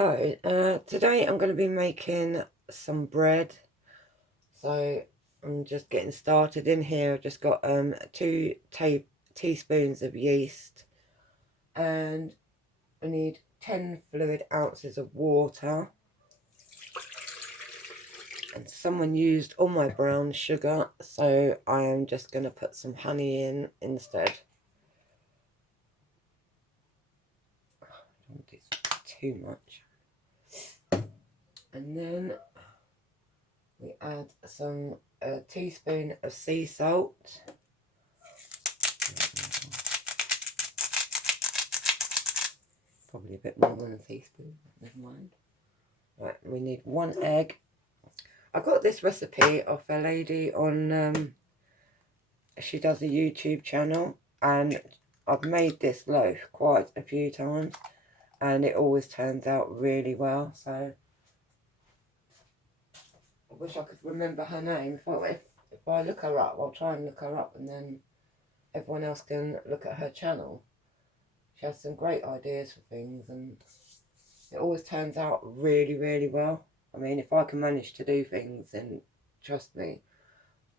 Hello, today I'm going to be making some bread. So I'm just getting started. In here I've just got 2 teaspoons of yeast, and I need 10 fluid ounces of water, and someone used all my brown sugar, so I am just going to put some honey in instead. I don't want this too much. And then we add a teaspoon of sea salt. Probably a bit more than a teaspoon, never mind. Right, we need 1 egg. I got this recipe off a lady on, she does a YouTube channel, and I've made this loaf quite a few times, and it always turns out really well. So I wish I could remember her name. If I look her up, I'll try and look her up, and then everyone else can look at her channel. She has some great ideas for things, and it always turns out really, really well. I mean, if I can manage to do things, then trust me,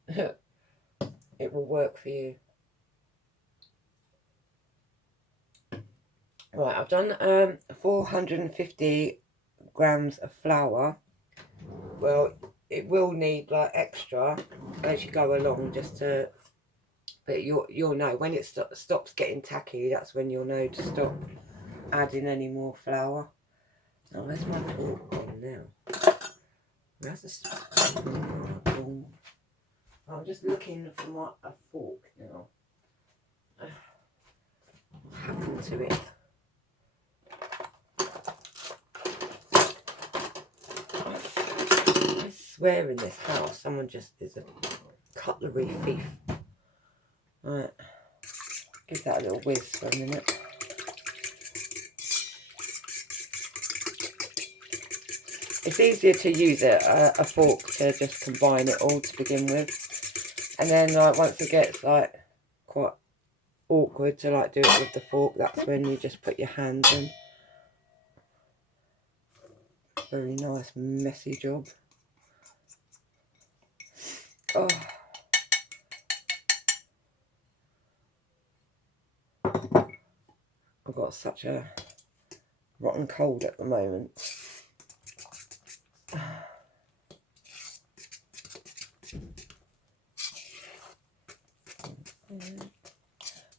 it will work for you. Right, I've done 450 grams of flour. Well, it will need like extra as you go along, just to, but you'll know when it stops getting tacky. That's when you'll know to stop adding any more flour. Now, where's my fork gone now? Where's the spoon? I'm just looking for a fork now. What happened to it? I swear in this house someone just is a cutlery thief. Right, give that a little whiz for a minute. It's easier to use a fork to just combine it all to begin with, and then like once it gets like quite awkward to like do it with the fork, that's when you just put your hands in. Very nice messy job. Oh, I've got such a rotten cold at the moment.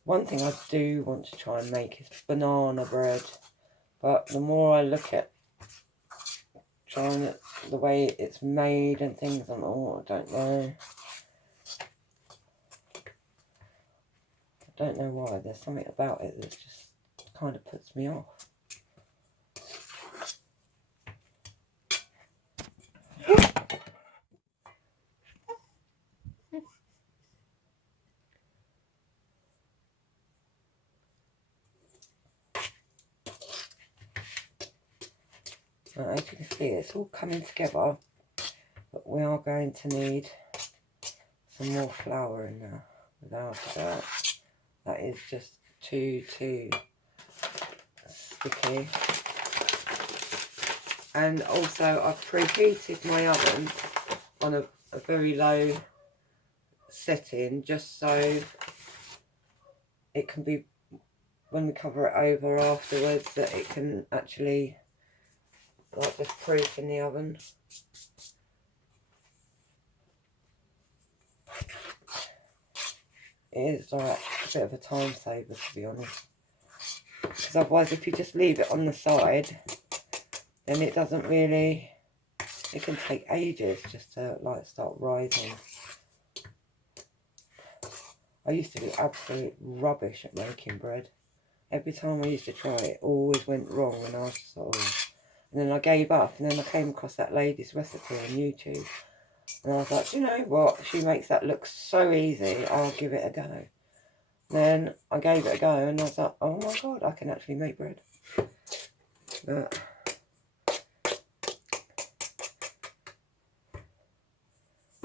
One thing I do want to try and make is banana bread, but the more I look at trying it, the way it's made and things, I'm I don't know. I don't know why. There's something about it that just kind of puts me off. As you can see, it's all coming together, but we are going to need some more flour in there. Without that, that is just too sticky. And also, I've preheated my oven on a very low setting, just so it can be, when we cover it over afterwards, that it can actually like just proof in the oven. It is like a bit of a time saver, to be honest, because otherwise if you just leave it on the side, then it doesn't really, it can take ages just to like start rising. I used to be absolute rubbish at making bread. Every time I used to try it, it always went wrong, and I was sort of, and then I gave up, and then I came across that lady's recipe on YouTube, and I was like, you know what, she makes that look so easy, I'll give it a go. Then I gave it a go, and I was like, oh my god, I can actually make bread. But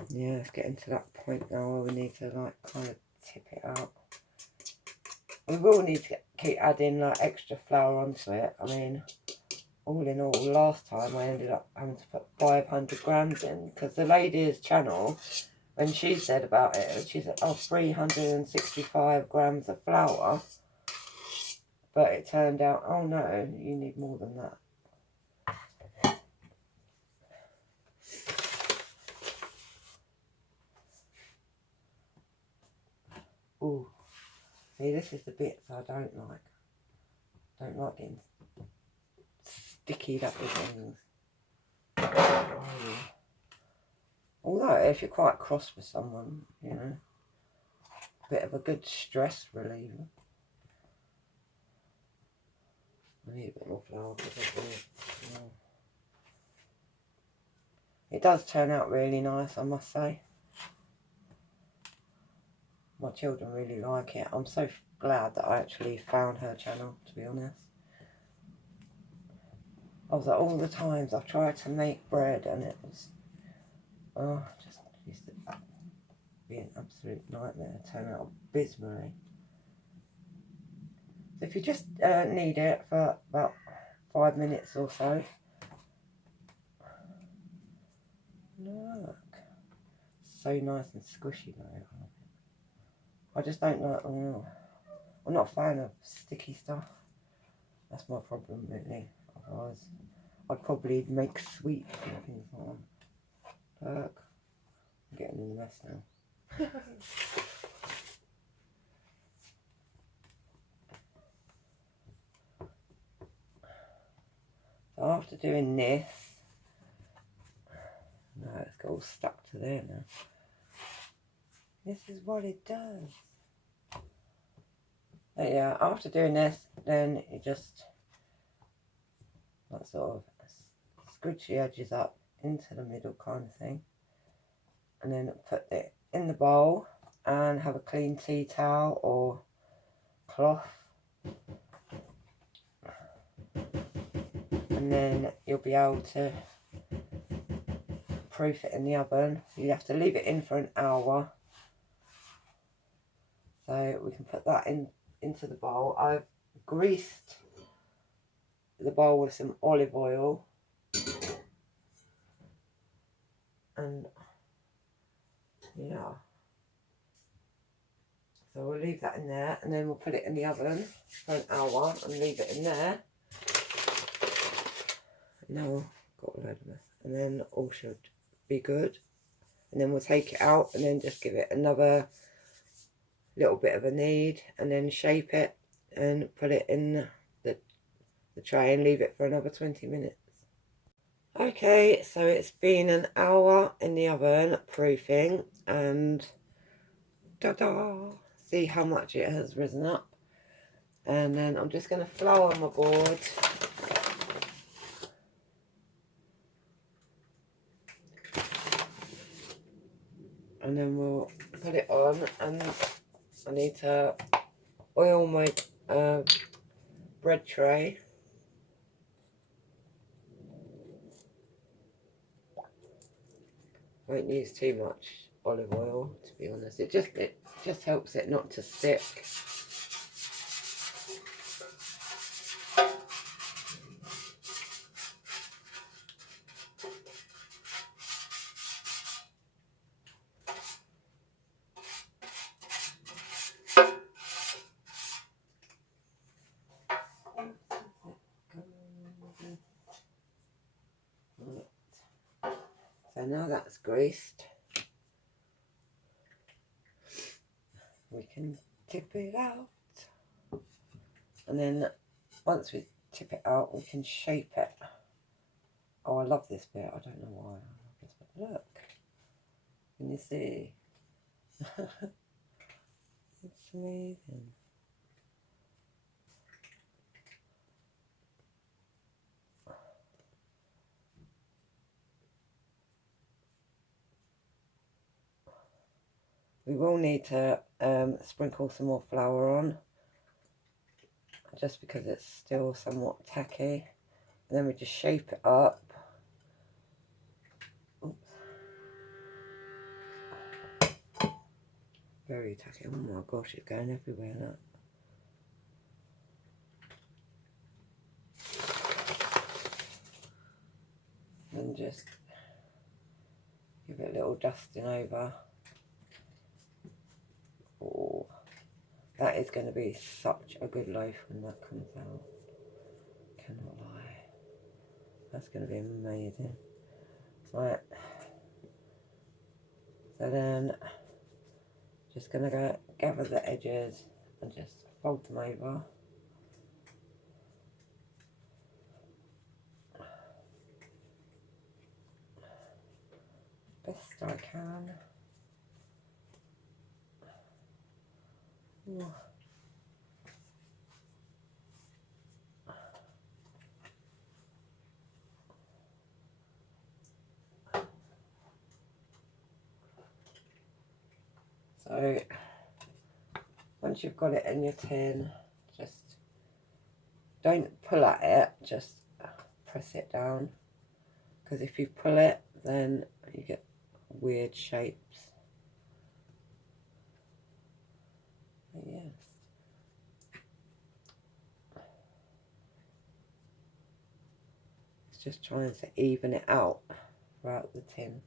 yeah, it's getting to that point now where we need to like kind of tip it out. We will need to keep adding like extra flour onto it. I mean, all in all, last time I ended up having to put 500 grams in, because the lady's channel, when she said about it, she said, oh, 365 grams of flour. But it turned out, oh no, you need more than that. Ooh, see, this is the bits I don't like. Don't like getting stickied up with things. Although, if you're quite cross with someone, you know, a bit of a good stress reliever. I need a bit more flour. It does turn out really nice, I must say. My children really like it. I'm so glad that I actually found her channel, to be honest. I was like, all the times I've tried to make bread and it was, just used to be an absolute nightmare. Turn out abysmally. So if you just knead it for about 5 minutes or so. Look. So nice and squishy though. I just don't like, I'm not a fan of sticky stuff. That's my problem really. Otherwise, I'd probably make sweets and things like that. Look, I'm getting in the mess now. So after doing this, no, it's got all stuck to there now. This is what it does. But yeah, after doing this, then you just like sort of scrunch the edges up into the middle kind of thing, and then put it in the bowl and have a clean tea towel or cloth, and then you'll be able to proof it in the oven. You have to leave it in for an hour. So we can put that into the bowl. I've greased the bowl with some olive oil, and yeah, so we'll leave that in there, and then we'll put it in the oven for an hour and leave it in there. Now got a load of this, and then all should be good. And then we'll take it out and then just give it another little bit of a knead, and then shape it and put it in the tray and leave it for another 20 minutes. Okay, so it's been an hour in the oven proofing, and ta-da! See how much it has risen up. And then I'm just going to flour my board. And then we'll put it on, and I need to oil my bread tray. Won't use too much olive oil, to be honest. It just helps it not to stick. So now that's greased, we can tip it out, and then once we tip it out we can shape it. Oh, I love this bit. I don't know why I love this bit. Look, can you see? It's amazing. We will need to sprinkle some more flour on, just because it's still somewhat tacky. And then we just shape it up. Oops. Very tacky. Oh my gosh, it's going everywhere now. and just give it a little dusting over. Oh, that is going to be such a good loaf when that comes out. Cannot lie. That's going to be amazing. Right. So then, just going to go gather the edges and just fold them over. Best I can. Ooh. So, once you've got it in your tin, just don't pull at it, just press it down. Because if you pull it, then you get weird shapes. But yes. It's just trying to even it out throughout the tin.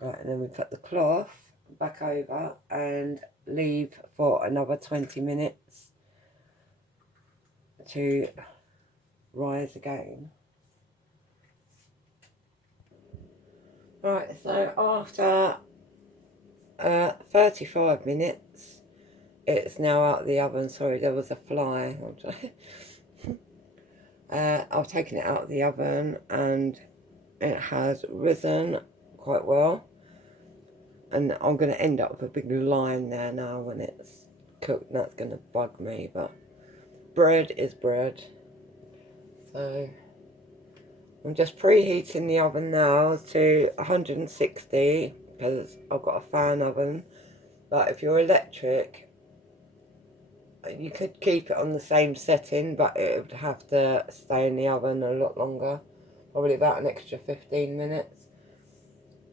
Right, and then we put the cloth back over and leave for another 20 minutes to rise again. Right, so after 35 minutes, it's now out of the oven. Sorry, there was a fly. I've taken it out of the oven and it has risen quite well. And I'm going to end up with a big line there now when it's cooked. That's going to bug me, but bread is bread. So I'm just preheating the oven now to 160 because I've got a fan oven. But if you're electric, you could keep it on the same setting, but it would have to stay in the oven a lot longer. Probably about an extra 15 minutes.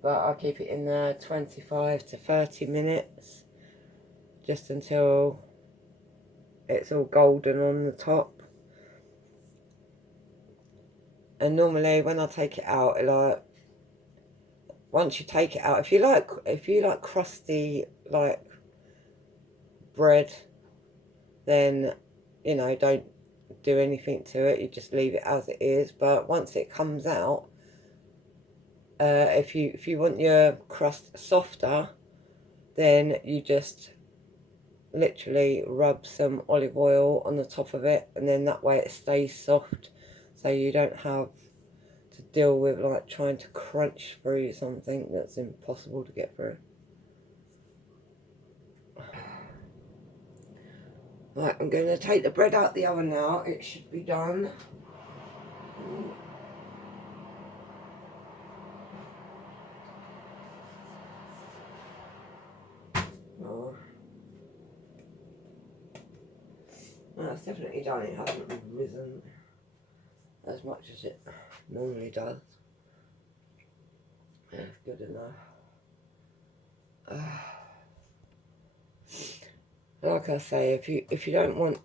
But I'll keep it in there 25 to 30 minutes. Just until it's all golden on the top. And normally when I take it out, once you take it out, if you like crusty like bread, then don't do anything to it. You just leave it as it is. But once it comes out, if you want your crust softer, then you just literally rub some olive oil on the top of it, and then that way it stays soft, so you don't have to deal with like trying to crunch through something that's impossible to get through. Right, I'm going to take the bread out the oven now. It should be done. Oh. No, it's definitely done. It hasn't risen as much as it normally does. It's good enough. Like I say, if you don't want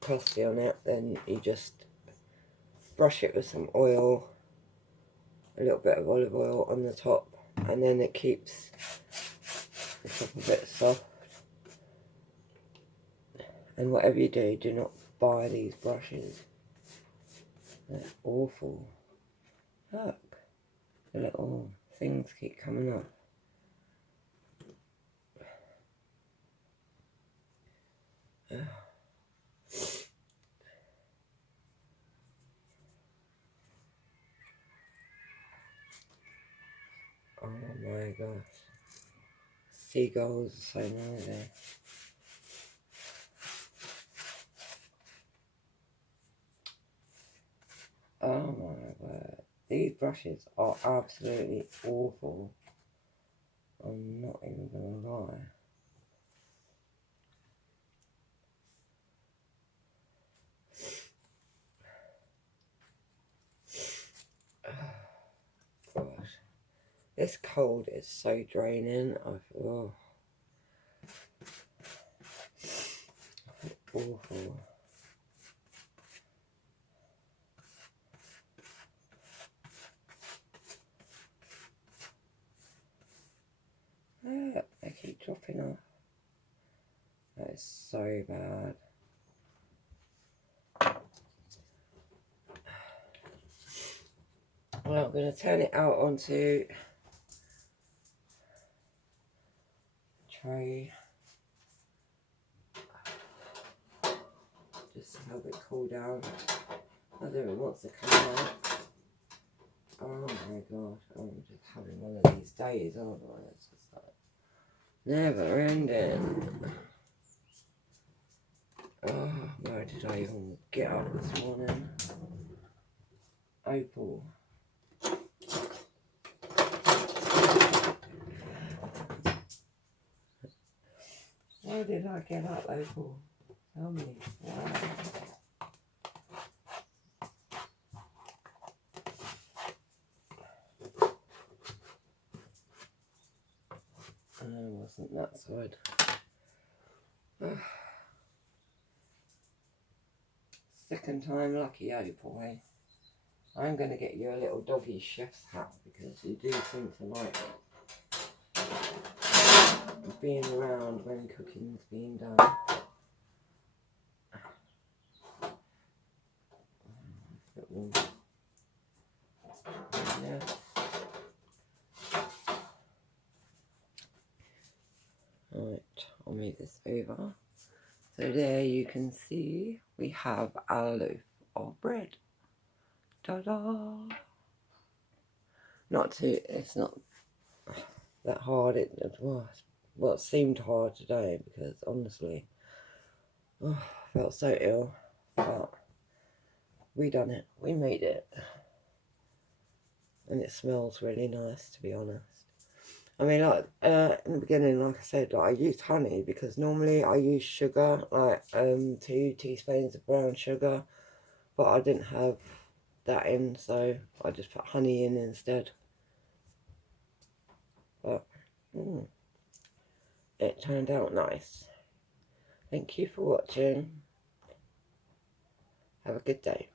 crusty on it, then you just brush it with some oil, a little bit of olive oil on the top, and then it keeps the top of it soft. And whatever you do, do not buy these brushes. They're awful. Look, the little things keep coming up. Oh my gosh. Seagulls are so noisy. Oh my word. These brushes are absolutely awful. I'm not even gonna lie. Gosh. This cold is so draining. awful. Ah, I keep dropping off. That is so bad. Well, I'm going to turn it out onto tray. Just to help it cool down. I don't know what's to come out. Oh my god, I'm just having one of these days, aren't I? It's just like never ending. Oh, where did I even get up this morning? Opal. Why did I get up, Opal? Tell me. Why? Wasn't that side. Second time lucky, Opal, eh? I'm going to get you a little doggy chef's hat because you do seem to like being around when cooking's being done. Yeah. Right, I'll move this over. So there you can see we have a loaf of bread. Ta-da! It's not that hard. It seemed hard today because honestly, I felt so ill. But we done it. We made it. And it smells really nice, to be honest. I mean, like, in the beginning, like I said, like, I used honey because normally I use sugar, like 2 teaspoons of brown sugar, but I didn't have that in, so I just put honey in instead. But it turned out nice. Thank you for watching. Have a good day.